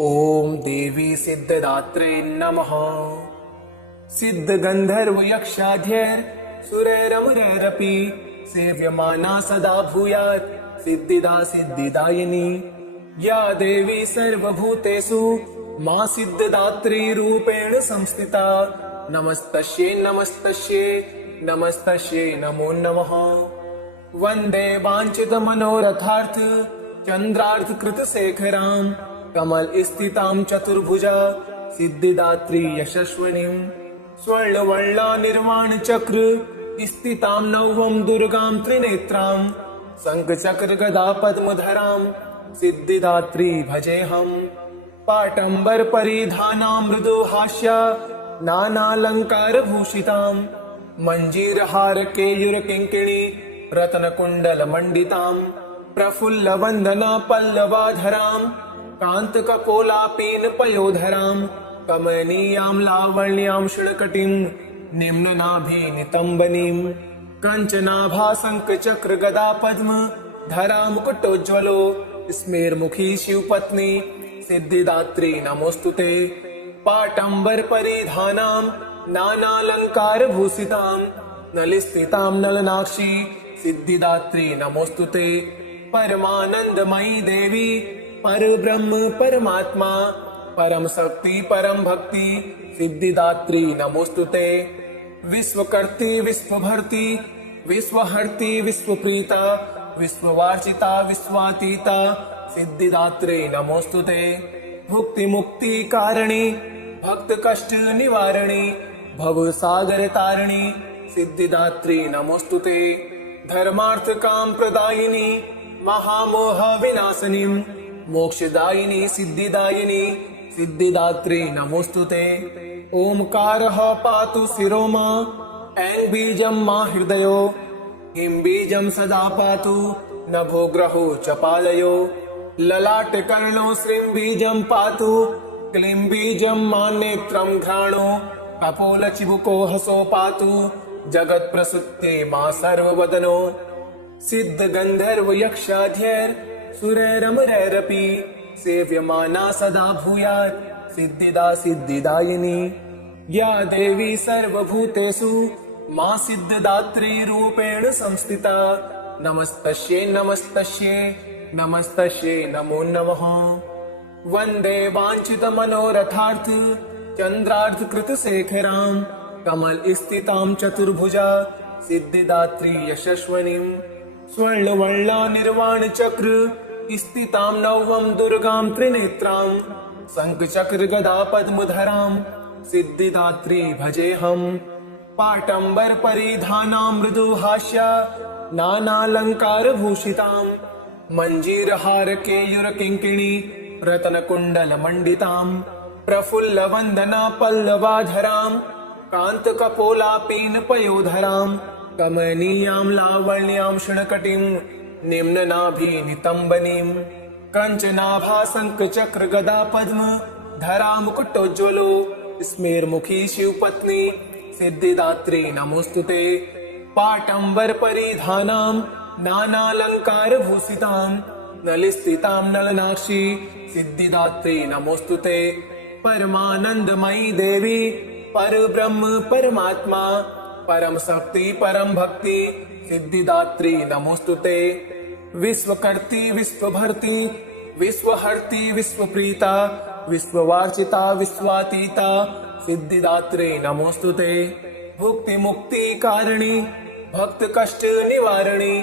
ओम देवी सिद्धदात्रे नमः। सिद्धगन्धर्वयक्षाढ्यैर् सुरैरमरैरपि सेव्यमाना सदा भूयात् सिद्धिदा सिद्धिदायिनी। या देवी सर्वभूतेषु मा सिद्धदात्री रूपेण संस्थिता। नमस्तस्यै नमस्तस्यै नमस्तस्यै नमो नमः। वन्दे वाञ्छितमनोरथार्थ चन्द्रार्थ कृतशेखरां कमल स्थितां चतुर्भुजा सिद्धिदात्री यशस्विनीं। स्वर्णवर्णा निर्वाण चक्र स्थितां नवं दुर्गां त्रिनेत्रां शङ्खचक्र गदा पद्मधरां सिद्धिदात्री भजेऽहम्। पाटम्बर परिधानां मृदुहास्या नानालङ्कारभूषितां मञ्जीरहार केयूरकिङ्किणी रत्नकुण्डलमण्डितां प्रफुल्लवन्दना पल्लवाधरां कान्तकपोलापीन पयोधरां कमनीयां लावण्यां शुणकटीं निम्ननाभिनितम्बनीं कञ्चनाभासङ्कचक्र गदा पद्म धरां मुकुटोज्ज्वलो स्मेरमुखी शिवपत्नी सिद्धिदात्री नमोस्तुते। पाटम्बर परिधानां नानालङ्कारभूषितां नलिस्थितां नलनाक्षी सिद्धिदात्री नमोस्तुते। परमानन्दमयी देवी परब्रह्म परमात्मा परम शक्ति परम भक्ति सिद्धिदात्री नमोस्तुते। विश्वकर्त्री विश्वभर्ती विश्वहर्ती विश्वप्रीता विश्ववार्चिता विश्वातीता सिद्धिदात्री नमोस्तुते। भुक्ति मुक्ति कारिणी भक्त कष्ट निवारिणी भवसागर तारिणी सिद्धिदात्री नमोस्तुते। धर्मार्थ काम प्रदायिनी महामोह विनाशिनी मोक्षदायिनी सिद्धिदायिनी सिद्धिदात्री नमोस्तुते। ओंकारः पातु शिरो मा ऐं बीजं मा हृदयो हिं बीजं सदा पातु नभो ग्रहो च पादयो। ललाटकर्णो श्रीं बीजं पातु क्लीं बीजं मा नेत्रं घ्राणो कपोलचिबुको हसो पातु जगत्प्रसूते मा सर्ववदनो। सिद्धगन्धर्वयक्षाढ्यैर् सुरैरमरैरपि सेव्यमाना सदा भूयात् सिद्धिदा सिद्धिदायिनी। या देवी सर्वभूतेषु मा सिद्धदात्री रूपेण संस्थिता। नमस्तस्यै नमस्तस्यै नमस्तस्यै नमो नमः। वन्दे वाञ्छितमनोरथार्थ चन्द्रार्थ कृतशेखरां कमल स्थितां चतुर्भुजा सिद्धिदात्री यशस्विनीं। स्वर्णवर्णा निर्वाण चक्र स्थितां नवं दुर्गां त्रिनेत्रां शङ्खचक्र गदा पद्मधरां सिद्धिदात्री भजेऽहम्। पाटम्बर परिधानां मृदुहास्या नानालङ्कारभूषितां मञ्जीरहार केयूरकिङ्किणी रत्नकुण्डलमण्डितां प्रफुल्लवन्दना पल्लवाधरां कान्तकपोलापीन पयोधरां कमनीयां लावण्यां शुणकटीं निम्ननाभिनितम्बनीं कञ्चनाभासङ्कचक्र गदा पद्म धरां मुकुटोज्ज्वलो स्मेरमुखी शिवपत्नी सिद्धिदात्री नमोस्तुते। पाटम्बर परिधानां नानालङ्कारभूषितां नलिस्थितां नलनाक्षी सिद्धिदात्री नमोस्तुते। परमानन्दमयी देवी परब्रह्म परमात्मा परम शक्ति परम भक्ति सिद्धिदात्री नमोस्तुते। विश्वकर्त्री विश्वभर्ती विश्वहर्ती विश्वप्रीता विश्ववार्चिता विश्वातीता सिद्धिदात्री नमोस्तुते। भुक्ति मुक्ति कारिणी भक्त कष्ट निवारिणी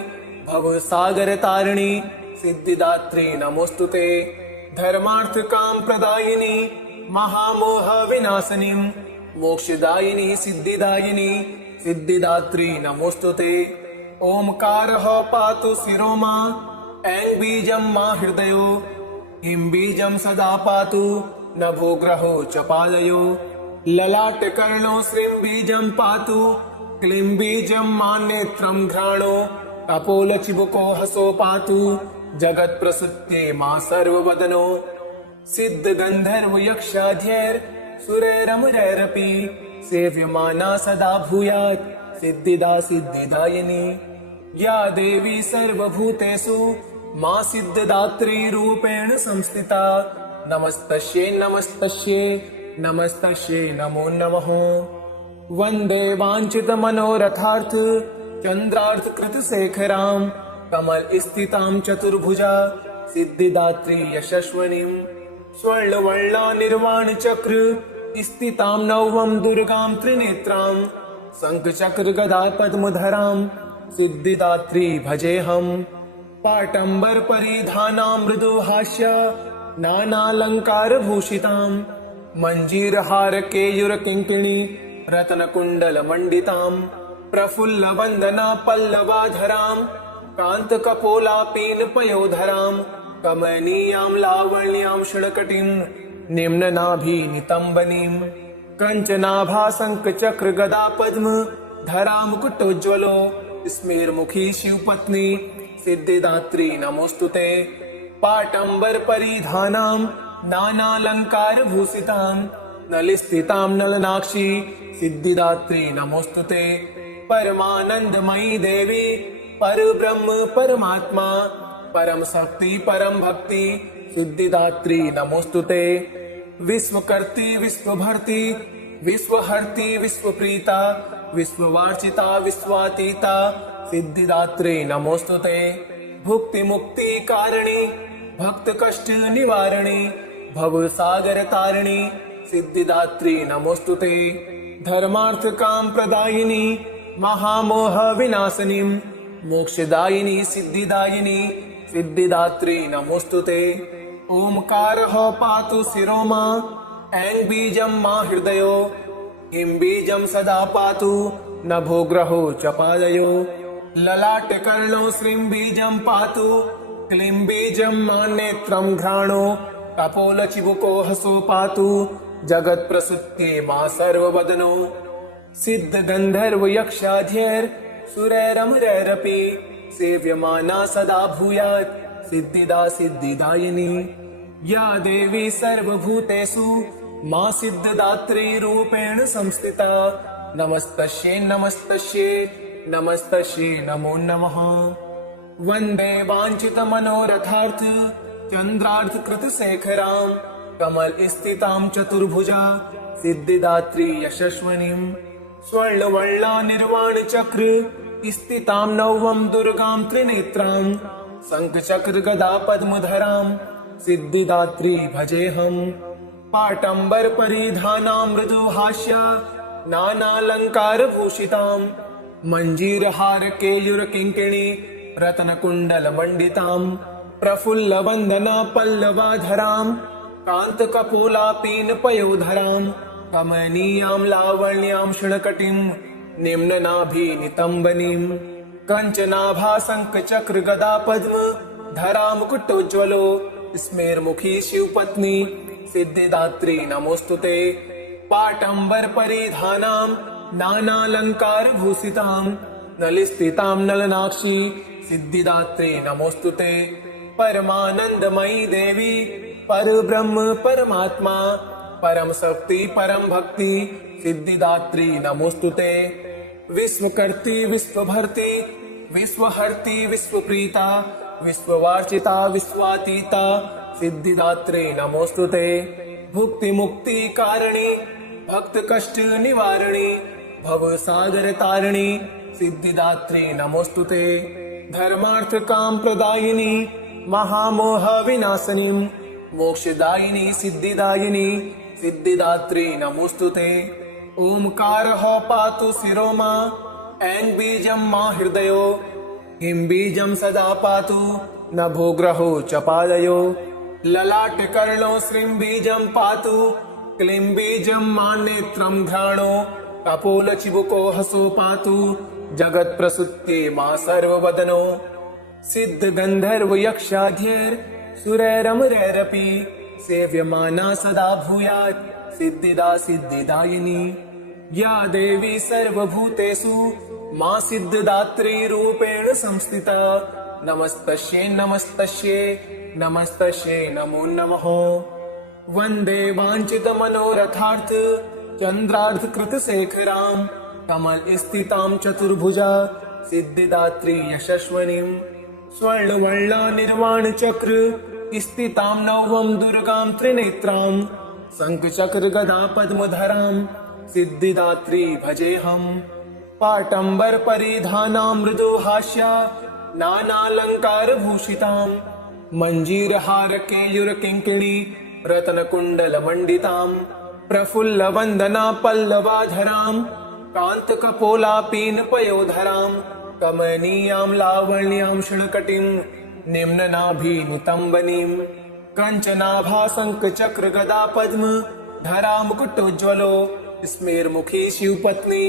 भवसागर तारिणी सिद्धिदात्री नमोस्तुते। धर्मार्थ काम प्रदायिनी महामोह विनाशिनी मोक्षदायिनी सिद्धिदायिनी सिद्धिदात्री नमोस्तुते। ओंकारः पातु शिरो मा ऐं बीजं मा हृदयो हिं बीजं सदा पातु नभो ग्रहो च पादयो। ललाटकर्णो श्रीं बीजं पातु क्लीं बीजं मा नेत्रं घ्राणो कपोलचिबुको हसो पातु जगत्प्रसूते मा सर्ववदनो। सिद्धगन्धर्वयक्षाढ्यैर् सुरैरमरैरपि सेव्यमाना सदा भूयात् सिद्धिदा सिद्धिदायिनी। या देवी सर्वभूतेषु मा सिद्धदात्री रूपेण संस्थिता। नमस्तस्यै नमस्तस्यै नमस्तस्यै नमो नमः। वन्दे वाञ्छितमनोरथार्थ चन्द्रार्धकृतशेखरां कमलस्थितां चतुर्भुजा सिद्धिदात्री यशस्विनीं स्वर्णवर्णानिर्वाणचक्र स्थितां नवं दुर्गां त्रिनेत्रां शङ्खचक्रगदा पद्मधरां सिद्धिदात्री भजेऽहम्। पाटम्बरपरिधानां मृदुहास्य नानालङ्कारभूषितां मञ्जीरहारकेयूरकिङ्किणी रत्नकुण्डलमण्डितां प्रफुल्लवन्दना पल्लवाधरां कान्तकपोलापीनपयोधरां कमनीयां लावण्यां षड्कटीं निम्ननाभिनितम्बनीं कञ्चनाभासङ्कचक्रगदा पद्म धरा मुकुटोज्ज्वलो स्मेरमुखी शिवपत्नी सिद्धिदात्री नमोस्तुते। पाटम्बरपरिधानां नानालङ्कारभूषितां नलस्थितां नलनाक्षी सिद्धिदात्री नमोस्तुते। परमानन्दमयी देवी परब्रह्म परमात्मा परम शक्ति परम भक्ति सिद्धिदात्री नमोस्तुते। विश्वकर्त्री विश्वभर्ती विश्वहर्ती विश्वप्रीता विश्ववार्चिता विश्वातीता सिद्धिदात्री नमोस्तुते। भुक्ति मुक्ति कारिणी भक्त कष्ट निवारिणी भवसागर तारिणी सिद्धिदात्री नमोस्तुते। धर्मार्थ काम प्रदायिनी महामोह विनाशिनी मोक्षदायिनी सिद्धिदायिनी सिद्धिदात्री नमोस्तुते। ओंकारः पातु शिरो मा ऐं बीजं मा हृदयो हिं बीजं सदा पातु नभो ग्रहो च पादयो ललाटकर्णो श्रीं बीजं पातु क्लीं बीजं मा नेत्रं घ्राणो कपोलचिबुको हसो पातु जगत्प्रसूत्ये मा सर्ववदनो। सिद्धगन्धर्व यक्षाध्यैर् सुरैरमरैरपि सेव्यमाना सदा भूयात् सिद्धिदा सिद्धिदायिनी या देवी सर्वभूतेषु मा सिद्धिदात्री रूपेण संस्थिता नमस्तस्यै नमस्तस्यै नमस्तस्यै नमो नमः। वन्दे वाञ्छितमनोरथार्थ चन्द्रार्धकृतशेखरां कमलस्थितां चतुर्भुजा सिद्धिदात्री यशस्विनीं स्वर्णवर्णानिर्वाणचक्र स्थितां नवं दुर्गां त्रिनेत्रां शङ्खचक्रगदा पद्मधरां सिद्धिदात्री भजेऽहम्। पाटम्बरपरिधानां मृदुहास्य नानालङ्कारभूषितां मञ्जीरहारकेयूरकिङ्किणी रत्नकुण्डलमण्डितां प्रफुल्लवन्दना पल्लवाधरां कान्तकपोलापीनपयोधरां कमनीयां लावण्यां षड्कटीं निम्ननाभिनितम्बनीं कञ्चनाभासङ्कचक्रगदा पद्म धरा मुकुटोज्ज्वलो स्मेरमुखी शिवपत्नी सिद्धिदात्री नमोस्तुते। पाटम्बरपरिधानां नानालङ्कारभूषितां नलस्थितां नलनाक्षी सिद्धिदात्री नमोस्तुते। परमानन्दमयी देवी परब्रह्म परमात्मा परम शक्ति परम भक्ति सिद्धिदात्री नमोस्तुते। विश्वकर्त्री विश्वभर्ती विश्वहर्ती विश्वप्रीता विश्ववार्चिता विश्वातीता सिद्धिदात्री नमोस्तुते। भुक्ति मुक्ति कारिणी भक्त कष्ट निवारिणी भवसागर तारिणी सिद्धिदात्री नमोस्तुते। धर्मार्थ काम प्रदायिनी महामोह विनाशिनी मोक्षदायिनी सिद्धिदायिनी सिद्धिदात्री नमोस्तुते। ओंकारः पातु शिरो मा ऐं बीजं मा हृदयो हिं बीजं सदा पातु नभो ग्रहो च पादयो ललाटकर्णो श्रीं बीजं पातु क्लीं बीजं मा नेत्रं घ्राणो कपोलचिबुको हसो पातु जगत्प्रसूत्ये मा सर्ववदनो। सिद्धगन्धर्व यक्षाध्यैर् सुरैरमरैरपि सेव्यमाना सदा भूयात् सिद्धिदा सिद्धिदायिनी या देवी सर्वभूतेषु मा सिद्धिदात्री रूपेण संस्थिता नमस्तस्यै नमस्तस्यै नमस्तस्यै नमो नमः। वन्दे वाञ्छितमनोरथार्थ चन्द्रार्धकृतशेखरां कमलस्थितां चतुर्भुजा सिद्धिदात्री यशस्विनीं स्वर्णवर्णानिर्वाणचक्र स्थितां नौवं दुर्गां त्रिनेत्रां शङ्खचक्रगदा पद्मधरां सिद्धिदात्री भजेऽहम् पाटम्बर परिधानां मृदुहास्या नानालङ्कारभूषितां मञ्जीरहार केयूरकिङ्किणी रत्नकुण्डलमण्डितां प्रफुल्लवन्दना पल्लवाधरां कान्तकपोलापीनपयोधरां कमनीयां लावण्यां शृणकटीं निम्ननाभिनितम्बनीं कञ्चनाभासङ्कचक्रगदा पद्म धरा मुकुटोज्ज्वलो स्मेरमुखी शिवपत्नी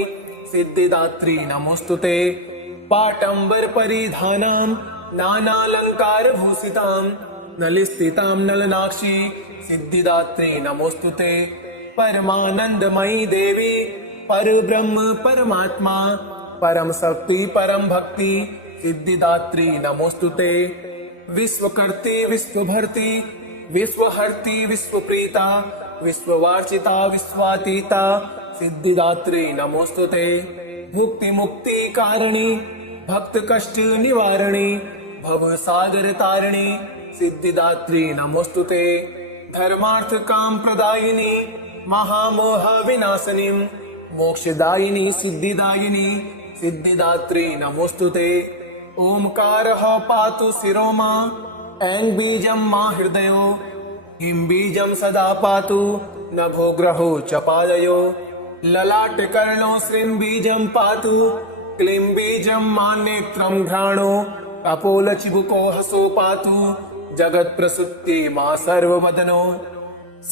सिद्धिदात्री नमोस्तुते पाटम्बर परिधानां नानालङ्कारभूषितां नलिस्थितां नलनाक्षी सिद्धिदात्री नमोस्तुते परमानन्दमयी देवी परब्रह्म परमात्मा परम शक्ति परम भक्ति सिद्धिदात्री नमोस्तुते विश्वकर्ती विश्वभर्ती विश्वहर्ती विश्वप्रीता विश्ववार्चिता विश्वातीता सिद्धिदात्री नमोस्तुते मुक्ति मुक्ति कारिणी भक्त कष्ट निवारिणी भव सागर तारिणी सिद्धिदात्री नमोस्तुते धर्मार्थ काम प्रदायिनी महामोह विनाशिनी मोक्षदायिनी सिद्धिदायिनी सिद्धिदात्री नमोस्तुते ओंकारः पातु शिरो मा ऐं बीजं मा हृदयो हिं बीजं सदा पातु नभो ग्रहो च पादयो ललाटकर्णो श्रीं बीजं पातु क्लीं बीजं मा नेत्रं घ्राणो कपोलचिबुको हसो पातु जगत्प्रसुप्ति मा सर्ववदनो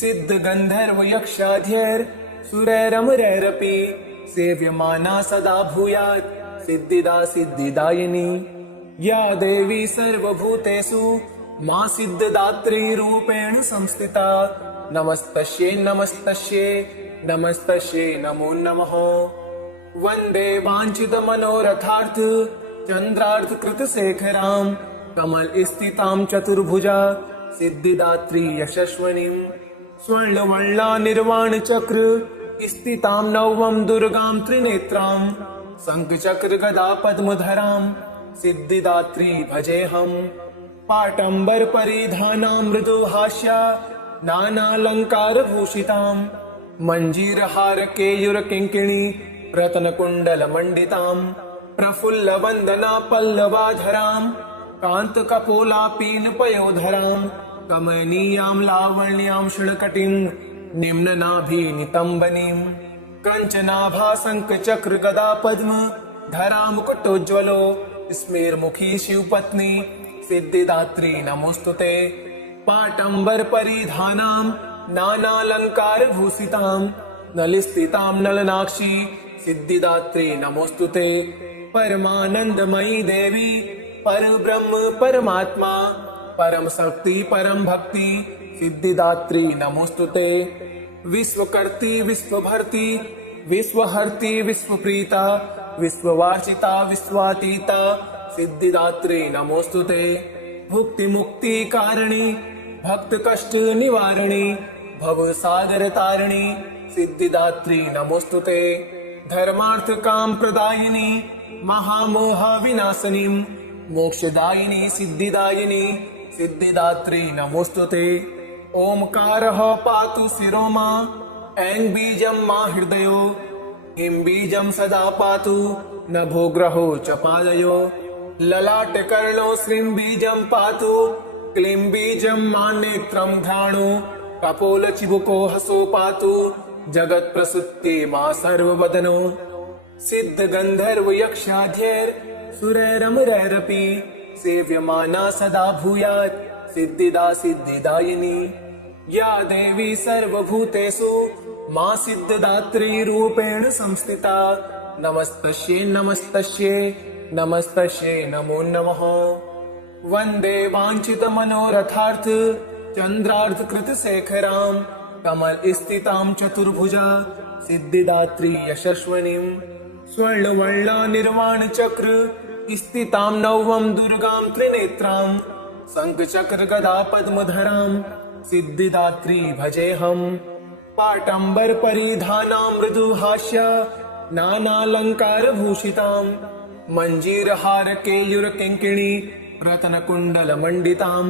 सिद्ध गंधर्व यक्षाध्यैर् सुरैरमरैरपि सेव्यमाना सदा भूयात् सिद्धिदा सिद्धिदायिनी या देवी सर्वभूतेषु मा सिद्धदात्री रूपेण संस्थिता नमस्तस्यै नमस्तस्यै नमस्तस्यै नमो नमः वन्दे वाञ्छितमनोरथार्थ चन्द्रार्थ कृतशेखरां कमल स्थितां चतुर्भुजा सिद्धिदात्री यशस्विनीं स्वर्णवर्णा निर्वाण चक्र स्थितां नौवं दुर्गां त्रिनेत्रां शङ्खचक्र गदा पद्मधरां सिद्धिदात्री भजेऽहम् पाटम्बर परिधानां मृदुहास्या नानालङ्कारभूषितां मञ्जीरहार केयूरकिङ्किणी रत्नकुण्डलमण्डितां प्रफुल्लवन्दना पल्लवाधरां कान्तकपोलापीनपयोधरां कमनीयां लावण्यां शृणकटीं निम्ननाभिनितम्बनीं कञ्चनाभासङ्कचक्रगदा पद्म धरा मुकुटोज्ज्वलो स्मेरमुखी शिवपत्नी सिद्धिदात्री नमोस्तुते पाटम्बर परिधानां नानालङ्कारभूषितां नलिस्थितां नलनाक्षी सिद्धिदात्री नमोस्तुते परमानन्दमयी देवी परब्रह्म परमात्मा परम शक्ति परम भक्ति सिद्धिदात्री नमोस्तुते विश्वकर्ती विश्वभर्ती विश्वहर्ती विश्वप्रीता विश्ववार्चिता विश्वातीता सिद्धिदात्री नमोस्तुते मुक्ति मुक्ति कारिणी भक्त कष्ट निवारिणी भव सागर तारिणी सिद्धिदात्री नमोस्तुते धर्मार्थ काम प्रदायिनी महामोह विनाशिनी मोक्षदायिनी सिद्धिदायिनी सिद्धिदात्री नमोस्तुते ओंकारः पातु शिरो मा ऐं बीजं मा हृदयो हिं बीजं सदा पातु नभो ग्रहो च पादयो ललाटकर्णो श्रीं बीजं पातु क्लीं बीजं मा नेत्रं घ्राणो कपोलचिबुको हसो पातु जगत्प्रसुप्ति मा सर्ववदनो सिद्ध गंधर्व यक्षाध्यैर् सुरैरमरैरपि सेव्यमाना सदा भूयात् सिद्धिदा सिद्धिदायिनी या देवी सर्वभूतेषु मा सिद्धदात्री रूपेण संस्थिता नमस्तस्यै नमस्तस्यै नमस्तस्यै नमो नमः वन्दे वाञ्छितमनोरथार्थ चन्द्रार्थ कृतशेखरां कमल स्थितां चतुर्भुजा सिद्धिदात्री यशस्विनीं स्वर्णवर्णा निर्वाण चक्र स्थितां नौवं दुर्गां त्रिनेत्रां शङ्खचक्र गदा पद्मधरां सिद्धिदात्री भजेऽहम् पाटम्बर परिधानां मृदुहास्या नानालङ्कारभूषितां मञ्जीरहार केयूरकिङ्किणी रत्नकुण्डलमण्डितां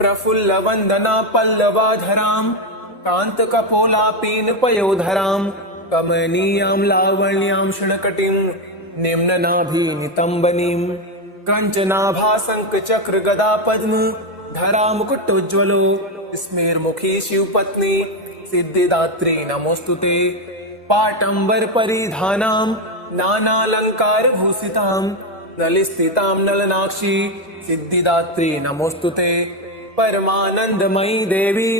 प्रफुल्लवन्दना पल्लवाधराम् कान्तकपोलापीनपयोधराम् कमनीयां लावण्यां शृणकटीम् निम्ननाभिनितम्बनीम् कञ्चनाभासङ्कचक्रगदापद्म धरा मुकुटोज्ज्वलो स्मेर्मुखी शिवपत्नी सिद्धिदात्री नमोऽस्तुते पाटम्बर परिधानां नानालङ्कारभूषितां नलिस्थितां नलनाक्षी सिद्धिदात्री नमोऽस्तुते परमानन्दमयी देवी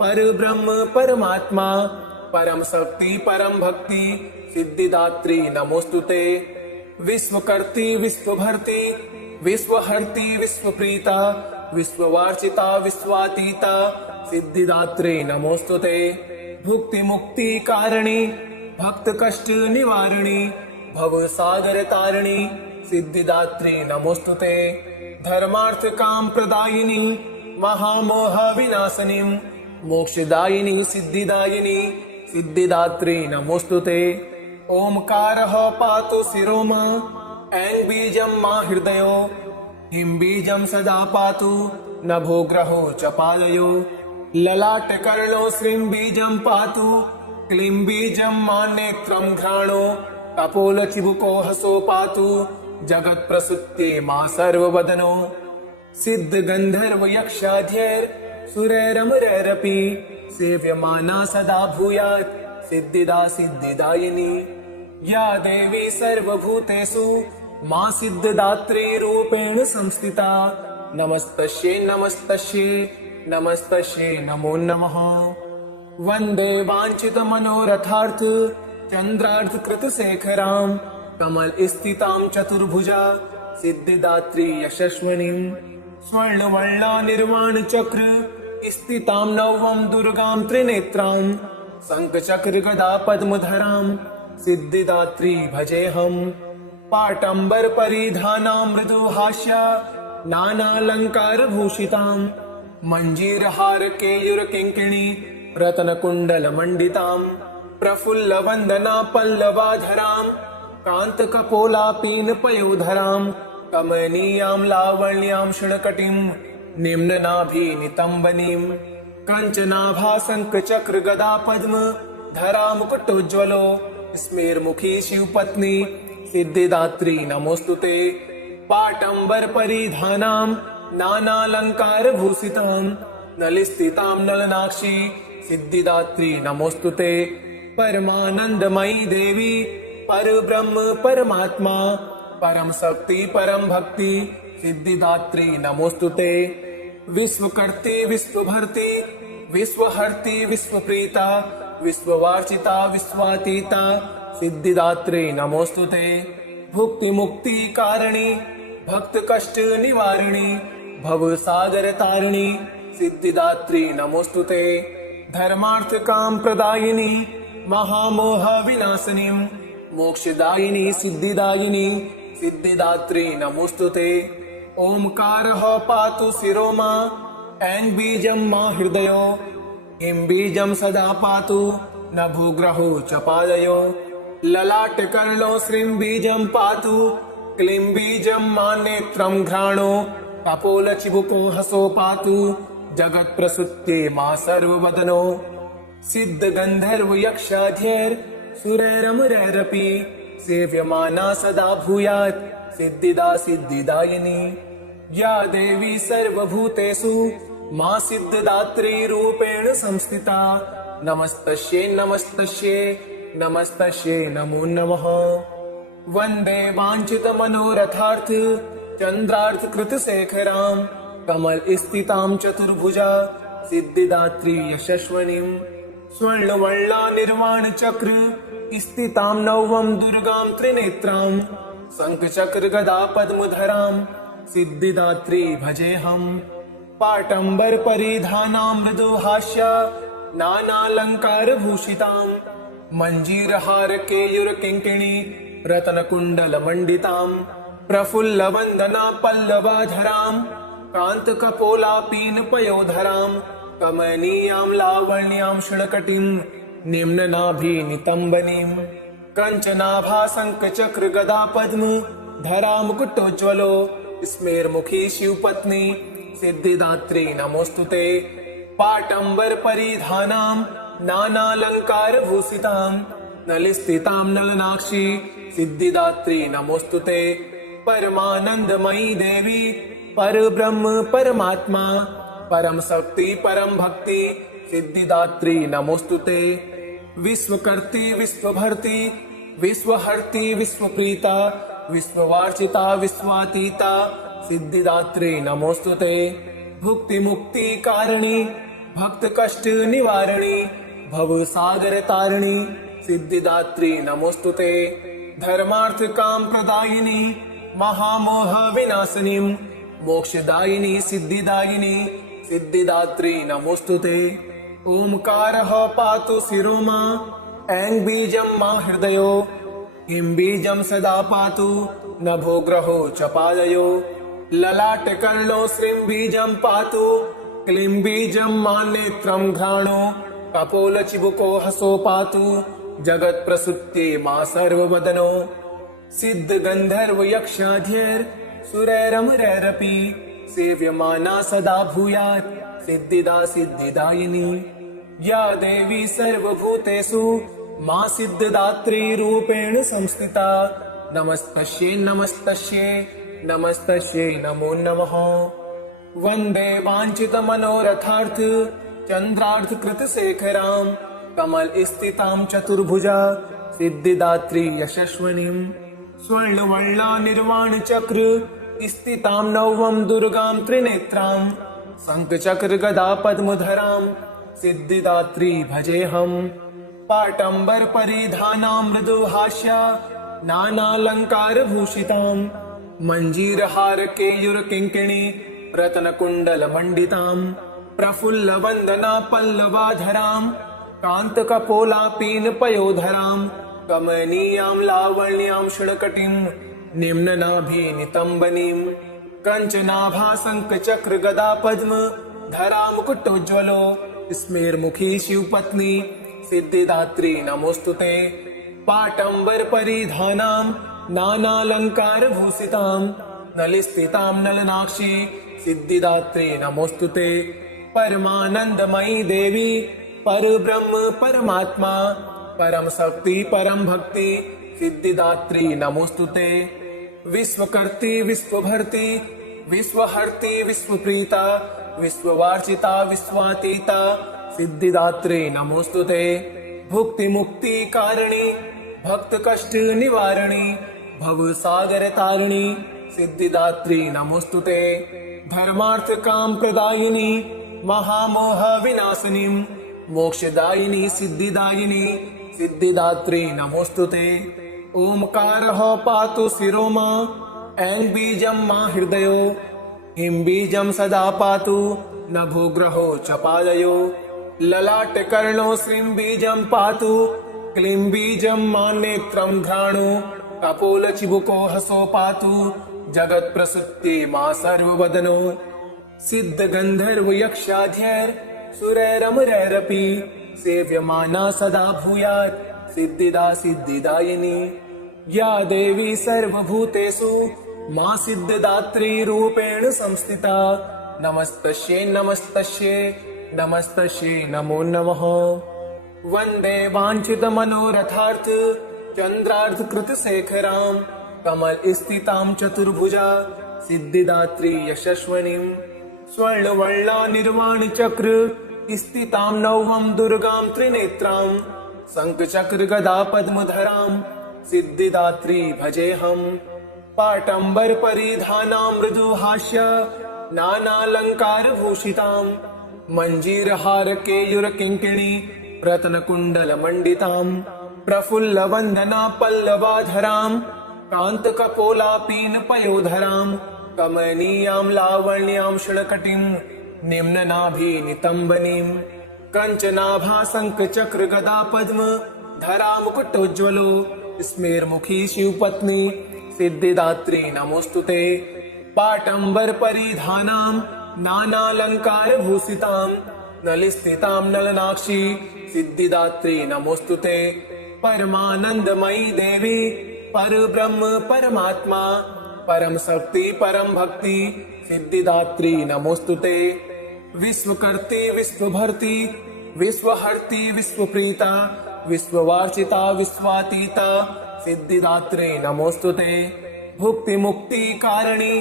परब्रह्म परमात्मा परम शक्ति परम भक्ति सिद्धिदात्री नमोऽस्तुते विश्वकर्ती विश्वभर्ती विश्वहर्ती विश्वप्रीता विश्ववार्चिता विश्वातीता सिद्धिदात्री नमोऽस्तुते भुक्ति मुक्ति कारिणी भक्त कष्ट निवारिणी भव सागर तारिणी सिद्धिदात्री नमोऽस्तुते धर्मार्थ काम प्रदायिनी महामोह विनाशिनी मोक्षदायिनी सिद्धिदायिनी सिद्धिदात्री नमोऽस्तुते ओंकारः पातु शिरो मा ऐं बीजं मा हृदयो हिं बीजं सदा पातु नभो ग्रहो च पादयो ललाटकर्णो श्रीं बीजं पातु क्लीं बीजं मा नेत्रं घ्राणो कपोलचिबुको हसो पातु जगत्प्रसूत्ये मा सर्ववदनो सिद्ध गंधर्व यक्षाध्यैर् सुरैरमरैरपि सेव्यमाना सदा भूयात् सिद्धिदा सिद्धिदायिनी या देवी सर्वभूतेषु मा सिद्धिदात्री रूपेण संस्थिता नमस्तस्यै नमस्तस्यै नमस्तस्यै नमो नमः वन्दे वाञ्छितमनोरथार्थ चन्द्रार्धकृतशेखरां कमलस्थितां चतुर्भुजा सिद्धिदात्री यशस्विनीं स्वर्णवर्णानिर्वाणचक्र स्थितां नवं दुर्गां त्रिनेत्रां शङ्खचक्रगदा पद्मधरां सिद्धिदात्री भजेऽहम् पाटम्बर परिधानां मृदुहास्या नानालङ्कारभूषितां मञ्जीरहार केयूरकिङ्किणी रत्नकुण्डलमण्डितां प्रफुल्लवन्दना पल्लवाधरां कान्तकपोलापीनपयोधरां कमनीयां लावण्यां शृणकटीं निम्ननाभिनितम्बनीं कञ्चनाभासङ्कचक्रगदापद्म धरा मुकुटोज्ज्वलो स्मेर्मुखी शिवपत्नी सिद्धिदात्री नमोऽस्तुते पाटम्बर परिधानां नानालङ्कारभूषितां नलिस्थितां नलनाक्षी सिद्धिदात्री नमोऽस्तुते परमानन्दमयी देवी परब्रह्म परमात्मा परम शक्ति परम भक्ति सिद्धिदात्री नमोऽस्तुते विश्वकर्ती विश्वभर्ती विश्वहर्ती विश्वप्रीता विश्ववार्चिता विश्वातीता सिद्धिदात्री नमोऽस्तुते भुक्ति मुक्ति कारिणी भक्त कष्ट निवारिणी भव सागर तारिणी सिद्धिदात्री नमोऽस्तुते धर्मार्थ काम प्रदायिनी महामोह विनाशिनी मोक्षदायिनी सिद्धिदायिनी सिद्धिदात्री नमोऽस्तुते ओंकारः पातु शिरो मा ऐं बीजं मा हृदयो हिं बीजं सदा पातु नभो ग्रहो च पादयो ललाटकर्णो श्रीं बीजं पातु क्लीं बीजं मा नेत्रं घ्राणो कपोलचिबुको हसो पातु जगत्प्रसूत्ये मा सर्ववदनो सिद्ध गंधर्व यक्षाध्यैर् सुरैरमरैरपि सेव्यमाना सदा भूयात् सिद्धिदा सिद्धिदायिनी या देवी सर्वभूतेषु मा सिद्धिदात्री रूपेण संस्थिता नमस्तस्यै नमस्तस्यै नमस्तस्यै नमो नमः वन्दे वाञ्छितमनोरथार्थ चन्द्रार्धकृतशेखरां कमलस्थितां चतुर्भुजा सिद्धिदात्री यशस्विनीं स्वर्णवर्णानिर्वाणचक्र स्थितां नवं दुर्गां त्रिनेत्रां शङ्खचक्रगदा पद्मधरां सिद्धिदात्री भजेऽहम् पाटम्बर परिधानां मृदुहास्या नानालङ्कारभूषितां मञ्जीरहार केयूरकिङ्किणी रत्नकुण्डलमण्डितां प्रफुल्लवन्दना पल्लवाधरां कान्तकपोलापीनपयोधरां कमनीयां लावण्यां शृणकटीं निम्ननाभिनितम्बनीं कञ्चनाभासङ्कचक्रगदापद्म धरा मुकुटोज्ज्वलो स्मेर्मुखी शिवपत्नी सिद्धिदात्री नमोस्तुते। पाटंबर परिधानां नानालंकार भूषितां नलिस्थितां नलनाक्षी सिद्धिदात्री नमोस्तुते। परमानंदमयी देवी परब्रह्म परमात्मा परम शक्ति परम भक्ति सिद्धिदात्री नमोस्तुते। विश्वकर्ती विश्वभर्ती विश्वहर्ती विश्वप्रीता विश्ववार्चिता विश्वातीता सिद्धिदात्री नमोस्तुते। भुक्ति मुक्ति कारिणी भक्त कष्ट निवारिणी भव सागर तारिणी सिद्धिदात्री नमोस्तुते। धर्मार्थ काम प्रदायिनी महामोह विनाशिनी मोक्षदायिनी सिद्धिदायिनी सिद्धिदात्री नमोस्तुते। ओंकारः पातु शिरो मां ऐं बीजं मां हृदयो हिं बीजं सदा पातु नभो ग्रहो च पादयो। ललाटकर्णो श्रीं बीजं पातु क्लीं बीजं मां नेत्रं घ्राणो कपोलचिबुको हसो पातु जगत् प्रसुप्ते मा सर्ववदनो। सिद्ध गंधर्व यक्षाध्यैर् सुरैरमरैरपि सेव्यमाना सदा भूयात् सिद्धिदा सिद्धिदायिनी। या देवी सर्वभूतेषु मा सिद्धिदात्री रूपेण संस्थिता नमस्तस्यै नमस्तस्यै नमस्तस्यै नमो नमः। वन्दे वाञ्छित मनोरथार्थ चन्द्रार्थ कृत शेखरां कमल स्थितां चतुर्भुजा सिद्धिदात्री यशस्विनीं। स्वर्णवर्णा निर्वाण चक्र स्थितां नौवं दुर्गां त्रिनेत्रां शंखचक्र गदा पद्मधरां सिद्धिदात्री भजेऽहम्। पाटंबर परिधानां मृदुहास्या नानालंकार भूषितां मंजीरहार केयूर किंकिणी रत्नकुंडल मंडितां प्रफुल्ल वंदना पल्लवाधरां कांत कपोलापीन पयोधरां कमनीयां लावण्यां षड्कटीं निम्ननाभि नितंबनीं कंचनाभा शंख चक्र गदा पद्म धरा मुकुटोज्ज्वलो स्मेरमुखी शिवपत्नी सिद्धिदात्री नमोस्तुते। पाटंबर परिधानां नानालंकार भूषितां नलिस्थितां नलनाक्षी सिद्धिदात्री नमोस्तुते। परमानंदमयी देवी परब्रह्म परमात्मा परम शक्ति परम भक्ति सिद्धिदात्री नमोस्तुते। विश्वकर्ती विश्वभर्ती विश्वहर्ती विश्वप्रीता विश्ववार्चिता विश्वातीता सिद्धिदात्री नमोस्तुते। भुक्ति मुक्ति कारिणी भक्त कष्ट निवारिणी भव सागर तारिणी सिद्धिदात्री नमोस्तुते। धर्मार्थ काम प्रदायिनी महामोह विनाशिनी मोक्षदायिनी सिद्धिदायिनी सिद्धिदात्री नमोस्तुते। ओंकारः पातु शिरो मां ऐं बीजं मां हृदयो हिं बीजं सदा पातु नभो ग्रहो च पादयो। ललाटकर्णो श्रीं बीजं पातु क्लीं बीजं मां नेत्रं घ्राणो कपोलचिबुको हसो पातु जगत् प्रसुप्ते मा सर्ववदनो। सिद्ध गंधर्व यक्षाध्यैर् सुरैरमरैरपि सेव्यमाना सदा भूयात् सिद्धिदा सिद्धिदायिनी। या देवी सर्वभूतेषु मा सिद्धिदात्री रूपेण संस्थिता नमस्तस्यै नमस्तस्यै नमस्तस्यै नमो नमः। वन्दे वाञ्छित मनोरथार्थ चन्द्रार्थ कृत शेखरां कमल स्थितां चतुर्भुजा सिद्धिदात्री यशस्विनीं। स्वर्णवर्णा निर्वाण चक्र स्थितां नौवं दुर्गां त्रिनेत्रां शंखचक्र गदा पद्मधरां सिद्धिदात्री भजेऽहम्। पाटंबर परिधानां मृदुहास्या नानालंकार भूषितां मंजीरहार केयूर किंकिणी रत्नकुंडल मंडितां प्रफुल्ल वंदना पल्लवाधरां कांत कपोलापीन पयोधरां कमनीयां लावण्यां षड्कटीं निम्ननाभि नितंबनीं कंचनाभा शंख चक्र गदा पद्म धरा मुकुटोज्ज्वलो स्मेरमुखी शिवपत्नी सिद्धिदात्री नमोस्तुते। पाटंबर परिधानां नानालंकार भूषितां नलिस्थितां नलनाक्षी सिद्धिदात्री नमोस्तुते। परमानंदमयी देवी परब्रह्म परमात्मा परम शक्ति परम भक्ति सिद्धिदात्री नमोस्तुते। विश्वकर्ती विश्वभर्ती विश्वहर्ती विश्वप्रीता विश्ववार्चिता विश्वातीता सिद्धिदात्री नमोस्तुते। भुक्ति मुक्ति कारणी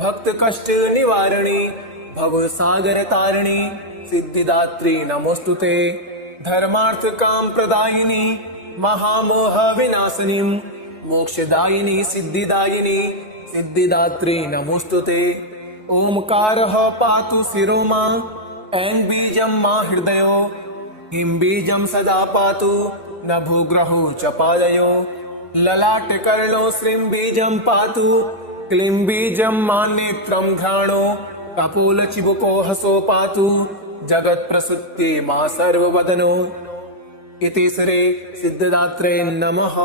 भक्त कष्ट निवारणी भव सागर तारिणी सिद्धिदात्री नमोस्तुते। धर्मार्थ काम प्रदायिनी महामोह विनाशिनी मोक्षदायिनी सिद्धिदायिनी सिद्धिदात्री नमोस्तुते। ओमकारः पातु शिरो मां ऐं बीजं मा हृदयो हिं बीजं सदा पातु नभोग्रहो च पादयो ललाटकर्णो श्रीं बीजं पातु क्लीं बीजं मा नेत्रं घ्राणो कपोलचिबुको हसो पातु जगत्प्रसूत्ये मा सर्ववदनो। इति श्री सिद्धिदात्रे नमः।